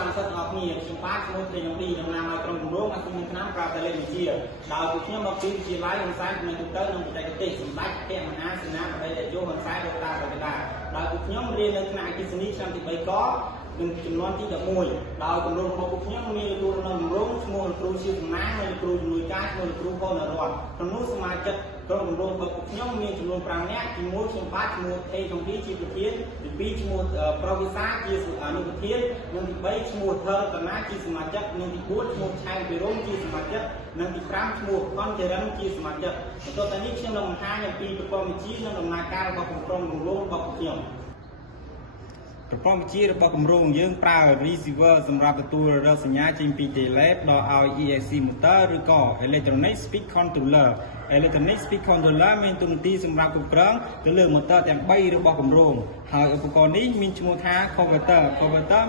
តាមសិទ្ធិរបស់គ្នាខ្ញុំបាទជាមួយគ្នានឹងពីដំណាងឲ្យក្រុមគម្រោងអាស៊ីមានឆ្នាំប្រាប់តែលេខវិជាដោយពួកខ្ញុំមកពីវិទ្យាល័យហ៊ុនសែននៅទូទៅនិងបច្ចេកទេសសម្ដេចអគ្គមហាសេនាបតីតេជោហ៊ុនសែនលោកតាបដិដាដោយពួកខ្ញុំរៀននៅថ្នាក់អគ្គិសនីឆ្នាំទី3កនឹងចំនួនទី11ដោយគម្រោងរបស់ពួកខ្ញុំមានលោកគ្រូនៅគម្រោងឈ្មោះលោកគ្រូជាសំណាងនិងលោកគ្រូជំនួយការឈ្មោះលោកគ្រូហុនរតក្នុងនោះសមាជិកក្រុមគម្រោងរបស់ពួកខ្ញុំមានចំនួន5នាក់ទី1ខ្ញុំបាទឈ្មោះថេចំពីជាប្រធានទី2ឈ្មោះប្រុសវិសាជាអនុប្រធាននិងទី3ឈ្មោះធរតនាជាសមាជិកនិងទី4ឈ្មោះឆៃពីរងជាសមាជិកនិងទី5ឈ្មោះខនជរិនជាសមាជិកបន្ទាប់ពីនេះខ្ញុំនឹងបង្ហាញអំពីប្រព័ន្ធវិទ្យានិងដំណើរការរបស់ក្រុមគម្រោងរបស់ពួកខ្ញុំប្រព័ន្ធវិទ្យារបស់គម្រោងយើងប្រើ receiver សម្រាប់ទទួលរកសញ្ញាចេញពី delay ដល់ឲ្យ ESC motor ឬក៏ electronic speed controller electronic speed controller មានតួនាទីសម្រាប់គ្រប់គ្រងទៅលើ motor ទាំង3របស់គម្រោងហើយឧបករណ៍នេះមានឈ្មោះថា converter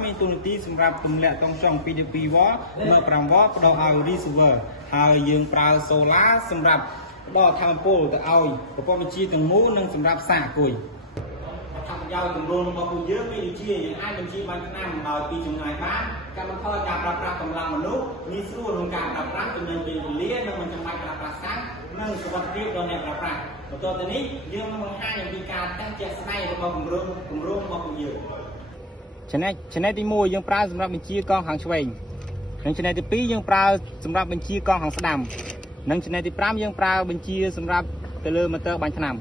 មានតួនាទីសម្រាប់ទម្លាក់តង់ចុងពី12 វ៉ទៅ5 វ៉បដល់ឲ្យ receiver ហើយយើងប្រើ solar សម្រាប់ផ្ដល់ថាមពលទៅឲ្យប្រព័ន្ធវិទ្យាទាំងមូលនិងសម្រាប់សាកគួយប្រយោជន៍គម្រោងរបស់ពួកយើងមានដូចជាយើងអាចបញ្ជាបានឆ្នាំដោយពីចម្ងាយបានកាត់បន្ថយការប្រើប្រាស់កម្លាំងមនុស្សងាយស្រួលក្នុងការប្រើប្រាស់ចំណេញពេលវេលានិងមិនចាំបាច់ប្រើប្រាស់សាំងនិងសុវត្ថិភាពដល់អ្នកប្រើប្រាស់បន្ទាប់ទៅនេះយើងនឹងបង្ហាញអំពីការតេស្តជាក់ស្ដែងរបស់គម្រោងរបស់ពួកយើងចំណែកទី1យើងប្រើសម្រាប់បញ្ជាកង់ខាងឆ្វេងនិងចំណែកទី2យើងប្រើសម្រាប់បញ្ជាកង់ខាងស្ដាំនិងចំណែកទី5យើងប្រើបញ្ជាសម្រាប់ទៅលើម៉ូទ័របាញ់ថ្នាំ